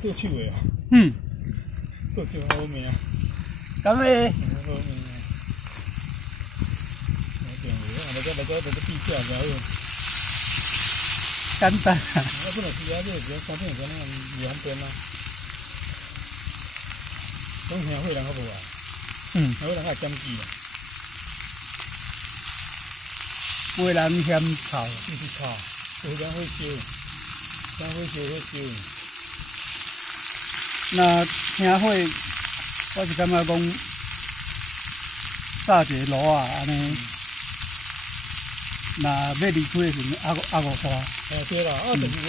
做手的啊，做手好命啊，咁诶，好命啊。大家比价然后，简单啊。我本来是啊，这个三点钟那两边啦，总乡会人好无啊？会人较减记啊，为人嫌吵，就是吵，会人会烧，人会烧会烧。那听会，我是感觉讲炸一个炉啊，安尼。若要离开的时阵，还五花。对啦，就是无